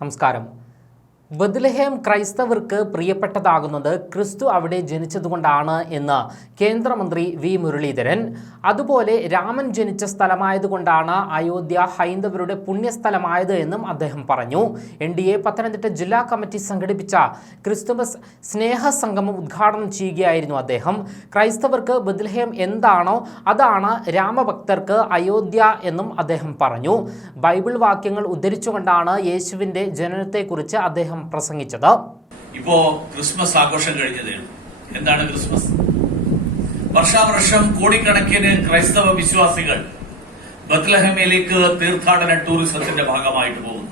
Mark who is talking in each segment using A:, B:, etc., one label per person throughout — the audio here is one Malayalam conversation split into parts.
A: നമസ്കാരം. ബദ്ലഹേം ക്രൈസ്തവർക്ക് പ്രിയപ്പെട്ടതാകുന്നത് ക്രിസ്തു അവിടെ ജനിച്ചതുകൊണ്ടാണ് എന്ന് കേന്ദ്രമന്ത്രി വി മുരളീധരൻ. അതുപോലെ രാമൻ ജനിച്ച സ്ഥലമായതുകൊണ്ടാണ് അയോധ്യ ഹൈന്ദവരുടെ പുണ്യസ്ഥലമായത് എന്നും അദ്ദേഹം പറഞ്ഞു. എൻ ഡി എ പത്തനംതിട്ട ജില്ലാ കമ്മിറ്റി സംഘടിപ്പിച്ച ക്രിസ്തുമസ് സ്നേഹ സംഗമം ഉദ്ഘാടനം ചെയ്യുകയായിരുന്നു അദ്ദേഹം. ക്രൈസ്തവർക്ക് ബദ്ലഹേം എന്താണോ അതാണ് രാമഭക്തർക്ക് അയോധ്യ എന്നും അദ്ദേഹം പറഞ്ഞു. ബൈബിൾ വാക്യങ്ങൾ ഉദ്ധരിച്ചുകൊണ്ടാണ് യേശുവിന്റെ ജനനത്തെക്കുറിച്ച് അദ്ദേഹം പ്രസംഗിച്ചത്.
B: ഇപ്പോ ക്രിസ്മസ് ആഘോഷം കഴിഞ്ഞതേ എന്താണ് ക്രിസ്മസ്? വർഷാവർഷം കോടിക്കണക്കിന് ക്രൈസ്തവ വിശ്വാസികൾ ബത്ലഹമയിലേക്ക് തീർത്ഥാടന ടൂറിസത്തിന്റെ ഭാഗമായിട്ട് പോകുന്നു.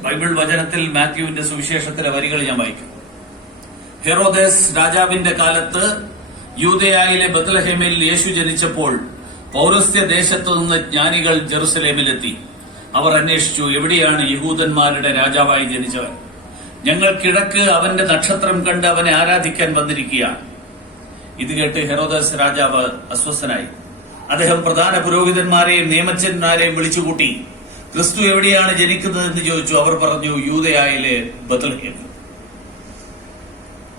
B: ബൈബിൾ വചനത്തിൽ മാത്യുവിന്റെ സുവിശേഷത്തിലെ വരികൾ ഞാൻ വായിക്കും. ഹെറോദേസ് രാജാവിന്റെ കാലത്ത് യൂതയായിലെ ബത്ലഹേമിൽ യേശു ജനിച്ചപ്പോൾ പൗരസ്ത്യ ദേശത്തു നിന്ന് ജ്ഞാനികൾ ജെറുസലേമിലെത്തി. അവർ അന്വേഷിച്ചു എവിടെയാണ് യഹൂദന്മാരുടെ രാജാവായി ജനിച്ചവൻ? ഞങ്ങൾ കിഴക്ക് അവന്റെ നക്ഷത്രം കണ്ട് അവനെ ആരാധിക്കാൻ വന്നിരിക്കുകയാണ് ഇത് കേട്ട് ഹെറോദാസ് രാജാവ് അസ്വസ്ഥനായി. അദ്ദേഹം പ്രധാന പുരോഹിതന്മാരെയും നിയമച്ചന്മാരെയും വിളിച്ചുകൂട്ടി ക്രിസ്തു എവിടെയാണ് ജനിക്കുന്നതെന്ന് ചോദിച്ചു. അവർ പറഞ്ഞു യൂതയായിലെ ബത്ലഹേം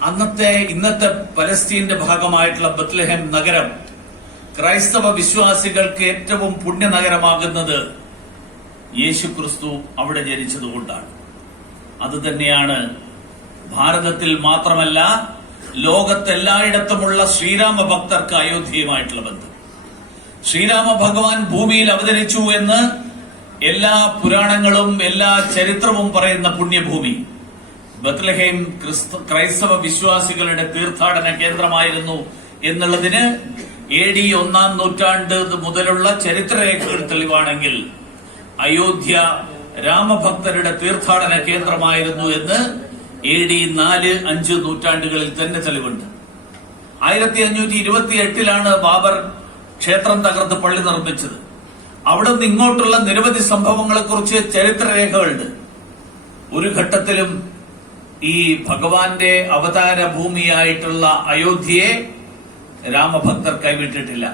B: അന്നത്തെ ഇന്നത്തെ പലസ്തീന്റെ ഭാഗമായിട്ടുള്ള ബത്ലഹേം നഗരം ക്രൈസ്തവ വിശ്വാസികൾക്ക് ഏറ്റവും പുണ്യനഗരമാകുന്നത് യേശു ക്രിസ്തു അവിടെ ജനിച്ചതുകൊണ്ടാണ്. അത് തന്നെയാണ് ഭാരതത്തിൽ മാത്രമല്ല ലോകത്തെല്ലായിടത്തുമുള്ള ശ്രീരാമ ഭക്തർക്ക് അയോധ്യയുമായിട്ടുള്ള ബന്ധം. ശ്രീരാമ ഭഗവാൻ ഭൂമിയിൽ അവതരിച്ചു എന്ന് എല്ലാ പുരാണങ്ങളും എല്ലാ ചരിത്രവും പറയുന്ന പുണ്യഭൂമി. ബത്ലഹേം ക്രിസ്ത ക്രൈസ്തവ വിശ്വാസികളുടെ തീർത്ഥാടന കേന്ദ്രമായിരുന്നു എന്നുള്ളതിന് എ ഡി ഒന്നാം നൂറ്റാണ്ട് മുതലുള്ള ചരിത്രരേഖകൾ തെളിവാണെങ്കിൽ അയോധ്യ രാമഭക്തരുടെ തീർത്ഥാടന കേന്ദ്രമായിരുന്നു എന്ന് എ ഡി നാല് അഞ്ച് നൂറ്റാണ്ടുകളിൽ തന്നെ തെളിവുണ്ട്. ആയിരത്തി അഞ്ഞൂറ്റി ഇരുപത്തി എട്ടിലാണ് ബാബർ ക്ഷേത്രം തകർത്ത് പള്ളി നിർമ്മിച്ചത്. അവിടെ നിന്ന് ഇങ്ങോട്ടുള്ള നിരവധി സംഭവങ്ങളെക്കുറിച്ച് ചരിത്രരേഖകളുണ്ട്. ഒരു ഘട്ടത്തിലും ഈ ഭഗവാന്റെ അവതാര ഭൂമിയായിട്ടുള്ള അയോധ്യയെ രാമഭക്തർ കൈവിട്ടിട്ടില്ല.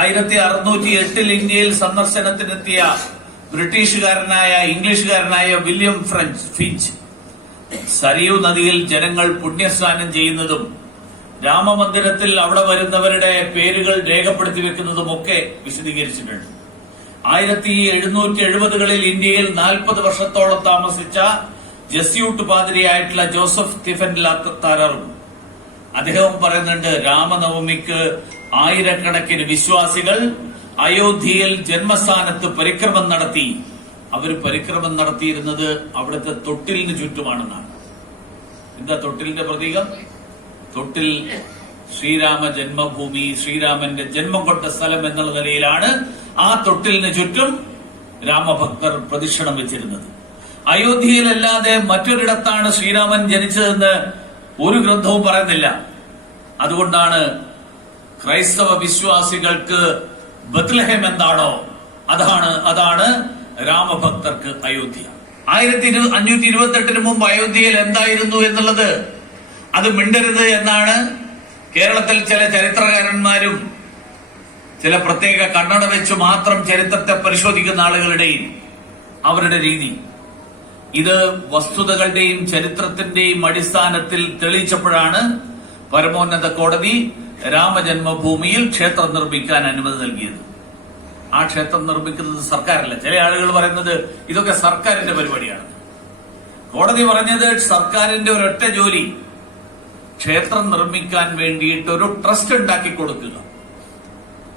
B: ആയിരത്തി അറുന്നൂറ്റി എട്ടിൽ ഇന്ത്യയിൽ സന്ദർശനത്തിനെത്തിയ ബ്രിട്ടീഷുകാരനായ ഇംഗ്ലീഷുകാരനായ വില്യം ഫ്രഞ്ച് ഫിഞ്ച്. സരിയു നദിയിൽ ജനങ്ങൾ പുണ്യസ്നാനം ചെയ്യുന്നതും രാമമന്ദിരത്തിൽ അവിടെ വരുന്നവരുടെ പേരുകൾ രേഖപ്പെടുത്തി വെക്കുന്നതും ഒക്കെ വിശദീകരിച്ചിട്ടുണ്ട്. ആയിരത്തി എഴുന്നൂറ്റി എഴുപതുകളിൽ ഇന്ത്യയിൽ നാൽപ്പത് വർഷത്തോളം താമസിച്ച ജസ്യൂട്ട് പാതിരിയായിട്ടുള്ള ജോസഫ് ടിഫൻ താരറും അദ്ദേഹവും പറയുന്നുണ്ട് രാമനവമിക്ക് ആയിരക്കണക്കിന് വിശ്വാസികൾ അയോധ്യയിൽ ജന്മസ്ഥാനത്ത് പരിക്രമം നടത്തി. അവർ പരിക്രമം നടത്തിയിരുന്നത് അവിടുത്തെ തൊട്ടിലിന് ചുറ്റുമാണെന്നാണ്. എന്താ തൊട്ടിലിന്റെ പ്രതീകം? തൊട്ടിൽ ശ്രീരാമ ജന്മഭൂമി ശ്രീരാമന്റെ ജന്മം കൊണ്ട സ്ഥലം എന്നുള്ള നിലയിലാണ് ആ തൊട്ടിലിന് ചുറ്റും രാമഭക്തർ പ്രദക്ഷിണം വെച്ചിരുന്നത്. അയോധ്യയിലല്ലാതെ മറ്റൊരിടത്താണ് ശ്രീരാമൻ ജനിച്ചതെന്ന് ഒരു ഗ്രന്ഥവും പറയുന്നില്ല. അതുകൊണ്ടാണ് ക്രൈസ്തവ വിശ്വാസികൾക്ക് ബത്ലഹേം എന്താണോ അതാണ് അതാണ് രാമഭക്തർക്ക് അയോധ്യ. ആയിരത്തി ഇരു അഞ്ഞൂറ്റി ഇരുപത്തി എട്ടിന് മുമ്പ് അയോധ്യയിൽ എന്തായിരുന്നു എന്നുള്ളത് അത് മിണ്ടരുത് എന്നാണ് കേരളത്തിൽ ചില ചരിത്രകാരന്മാരും ചില പ്രത്യേക കണ്ണട വെച്ച് മാത്രം ചരിത്രത്തെ പരിശോധിക്കുന്ന ആളുകളുടെയും അവരുടെ രീതി. ഇത് വസ്തുതകളുടെയും ചരിത്രത്തിന്റെയും അടിസ്ഥാനത്തിൽ തെളിയിച്ചപ്പോഴാണ് പരമോന്നത കോടതി രാമജന്മഭൂമിയിൽ ക്ഷേത്രം നിർമ്മിക്കാൻ അനുമതി നൽകിയത്. ആ ക്ഷേത്രം നിർമ്മിക്കുന്നത് സർക്കാരല്ല. ചില ആളുകൾ പറയുന്നത് ഇതൊക്കെ സർക്കാരിന്റെ പരിപാടിയാണ്. കോടതി പറഞ്ഞത് സർക്കാരിന്റെ ഒരൊറ്റ ജോലി ക്ഷേത്രം നിർമ്മിക്കാൻ വേണ്ടിയിട്ട് ഒരു ട്രസ്റ്റ് ഉണ്ടാക്കി കൊടുക്കുക.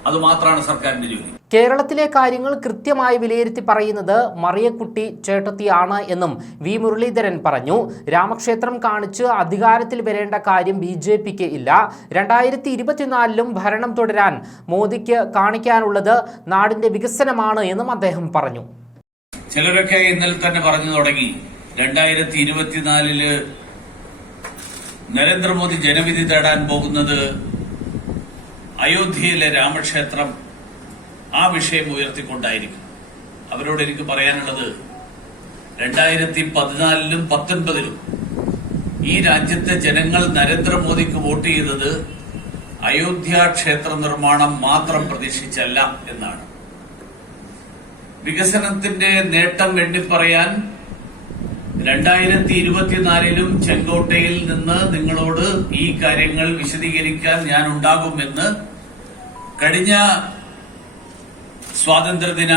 B: അതുമാത്രമാണ് സർക്കാരിന്റെ ജോലി.
A: കേരളത്തിലെ കാര്യങ്ങൾ കൃത്യമായി വിലയിരുത്തി പറയുന്നത് മറിയക്കുട്ടി ചേട്ടത്തിയാണ് എന്നും വി മുരളീധരൻ പറഞ്ഞു. രാമക്ഷേത്രം കാണിച്ച് അധികാരത്തിൽ വരേണ്ട കാര്യം ബി ജെ പിക്ക് ഇല്ല. രണ്ടായിരത്തി ഇരുപത്തിനാലിലും ഭരണം തുടരാൻ മോദിക്ക് കാണിക്കാനുള്ളത് നാടിന്റെ വികസനമാണ് എന്നും അദ്ദേഹം പറഞ്ഞു.
B: ചിലരൊക്കെ ഇന്നലെ തന്നെ പറഞ്ഞു തുടങ്ങി. രണ്ടായിരത്തി ഇരുപത്തിനാലിൽ നരേന്ദ്രമോദി ജനവിധി തേടാൻ പോകുന്നത് അയോധ്യയിലെ രാമക്ഷേത്രം ആ വിഷയം ഉയർത്തിക്കൊണ്ടായിരിക്കും. അവരോട് എനിക്ക് പറയാനുള്ളത് രണ്ടായിരത്തി പതിനാലിലും പത്തൊൻപതിലും ഈ രാജ്യത്തെ ജനങ്ങൾ നരേന്ദ്രമോദിക്ക് വോട്ട് ചെയ്തത് അയോധ്യ ക്ഷേത്ര നിർമ്മാണം മാത്രം പ്രതീക്ഷിച്ചല്ല എന്നാണ്. വികസനത്തിന്റെ നേട്ടം എണ്ണിപ്പറയാൻ രണ്ടായിരത്തി ഇരുപത്തിനാലിലും ചെങ്കോട്ടയിൽ നിന്ന് നിങ്ങളോട് ഈ കാര്യങ്ങൾ വിശദീകരിക്കാൻ ഞാൻ ഉണ്ടാകുമെന്ന് കഴിഞ്ഞ സ്വാതന്ത്ര്യദിന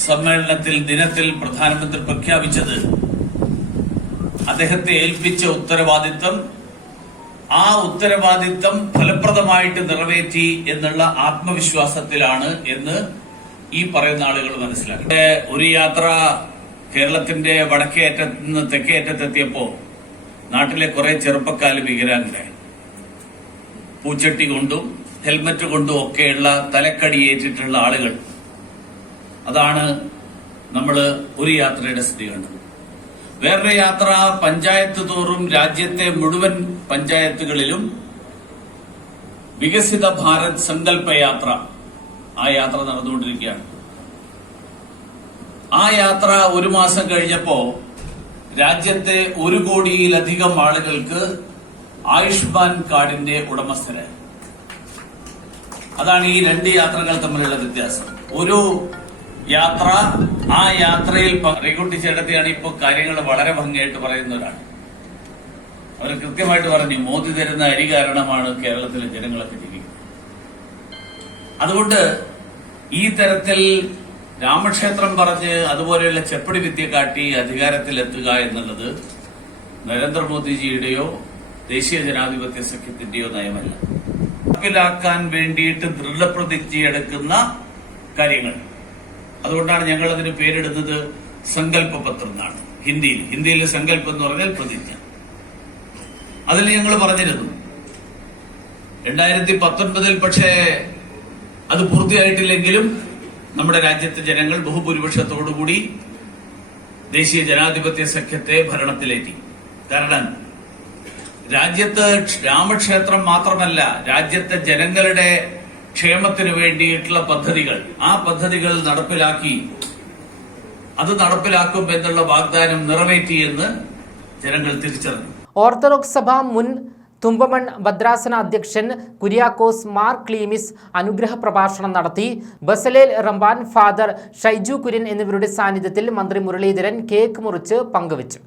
B: സമ്മേളനത്തിൽ ദിനത്തിൽ പ്രധാനമന്ത്രി പ്രഖ്യാപിച്ചത് അദ്ദേഹത്തെ ഏൽപ്പിച്ച ഉത്തരവാദിത്തം ആ ഉത്തരവാദിത്തം ഫലപ്രദമായിട്ട് നിറവേറ്റി എന്നുള്ള ആത്മവിശ്വാസത്തിലാണ് എന്ന് ഈ പറയുന്ന ആളുകൾ മനസ്സിലാക്കി. ഒരു യാത്ര കേരളത്തിന്റെ വടക്കേ അറ്റത്ത് നിന്ന് തെക്കേ അറ്റത്തെത്തിയപ്പോ നാട്ടിലെ കുറെ ചെറുപ്പക്കാര് വികരാനുണ്ടായി പൂച്ചട്ടി കൊണ്ടും ഹെൽമറ്റ് കൊണ്ടും ഒക്കെയുള്ള തലക്കടിയേറ്റിട്ടുള്ള ആളുകൾ. അതാണ് നമ്മൾ ഒരു യാത്രയുടെ സ്ഥിതി കണ്ടത്. വേറൊരു യാത്ര പഞ്ചായത്ത് തോറും രാജ്യത്തെ മുഴുവൻ പഞ്ചായത്തുകളിലും വികസിത ഭാരത് സങ്കല്പ യാത്ര ആ യാത്ര നടന്നുകൊണ്ടിരിക്കുകയാണ്. ആ യാത്ര ഒരു മാസം കഴിഞ്ഞപ്പോ രാജ്യത്തെ ഒരു കോടിയിലധികം ആളുകൾക്ക് ആയുഷ്മാൻ കാർഡിന്റെ ഉടമസ്ഥരായി. അതാണ് ഈ രണ്ട് യാത്രകൾ തമ്മിലുള്ള വ്യത്യാസം. ഒരു യാത്ര ആ യാത്രയിൽ റീകുട്ടി ചേട്ടത്തിയാണ് ഇപ്പൊ കാര്യങ്ങൾ വളരെ ഭംഗിയായിട്ട് പറയുന്ന ഒരാൾ. അവർ കൃത്യമായിട്ട് പറഞ്ഞു മോദി തരുന്ന അരി കാരണമാണ് കേരളത്തിലെ ജനങ്ങളൊക്കെ ജീവിക്കുന്നത്. അതുകൊണ്ട് ഈ തരത്തിൽ രാമക്ഷേത്രം പറഞ്ഞ് അതുപോലെയുള്ള ചെപ്പടി വിദ്യ കാട്ടി അധികാരത്തിലെത്തുക എന്നുള്ളത് നരേന്ദ്രമോദിജിയുടെയോ ദേശീയ ജനാധിപത്യ സഖ്യത്തിന്റെയോ നയമല്ല. നടപ്പിലാക്കാൻ വേണ്ടിയിട്ട് ദൃഢപ്രതിജ്ഞയെടുക്കുന്ന കാര്യങ്ങൾ. അതുകൊണ്ടാണ് ഞങ്ങൾ അതിന് പേരിടുന്നത് സങ്കല്പ പത്രം എന്നാണ്. ഹിന്ദിയിൽ. ഹിന്ദിയിലെ സങ്കല്പം എന്ന് പറഞ്ഞാൽ പ്രതിജ്ഞ. അതിൽ ഞങ്ങൾ പറഞ്ഞിരുന്നു. രണ്ടായിരത്തി പത്തൊൻപതിൽ പക്ഷേ അത് പൂർത്തിയായിട്ടില്ലെങ്കിലും നമ്മുടെ രാജ്യത്തെ ജനങ്ങൾ ബഹുഭൂരിപക്ഷത്തോടുകൂടി ദേശീയ ജനാധിപത്യ സഖ്യത്തെ ഭരണത്തിലേറ്റി കാരണം രാജ്യത്ത് രാമക്ഷേത്രം മാത്രമല്ല രാജ്യത്തെ ജനങ്ങളുടെ ക്ഷേമത്തിന് വേണ്ടിയിട്ടുള്ള പദ്ധതികൾ. ആ പദ്ധതികൾ നടപ്പിലാക്കി അത് നടപ്പിലാക്കും എന്നുള്ള വാഗ്ദാനം നിറവേറ്റിയെന്ന് ജനങ്ങൾ തിരിച്ചറിഞ്ഞു.
A: ഓർത്തഡോക്സ് സഭ മുൻ തുമ്പമൺ ഭദ്രാസന അധ്യക്ഷൻ കുര്യാക്കോസ് മാർ ക്ലീമിസ് അനുഗ്രഹ പ്രഭാഷണം നടത്തി. ബസലേൽ റംബാൻ ഫാദർ ഷൈജു കുര്യൻ എന്നിവരുടെ സാന്നിധ്യത്തിൽ മന്ത്രി മുരളീധരൻ കേക്ക് മുറിച്ച് പങ്കുവച്ചു.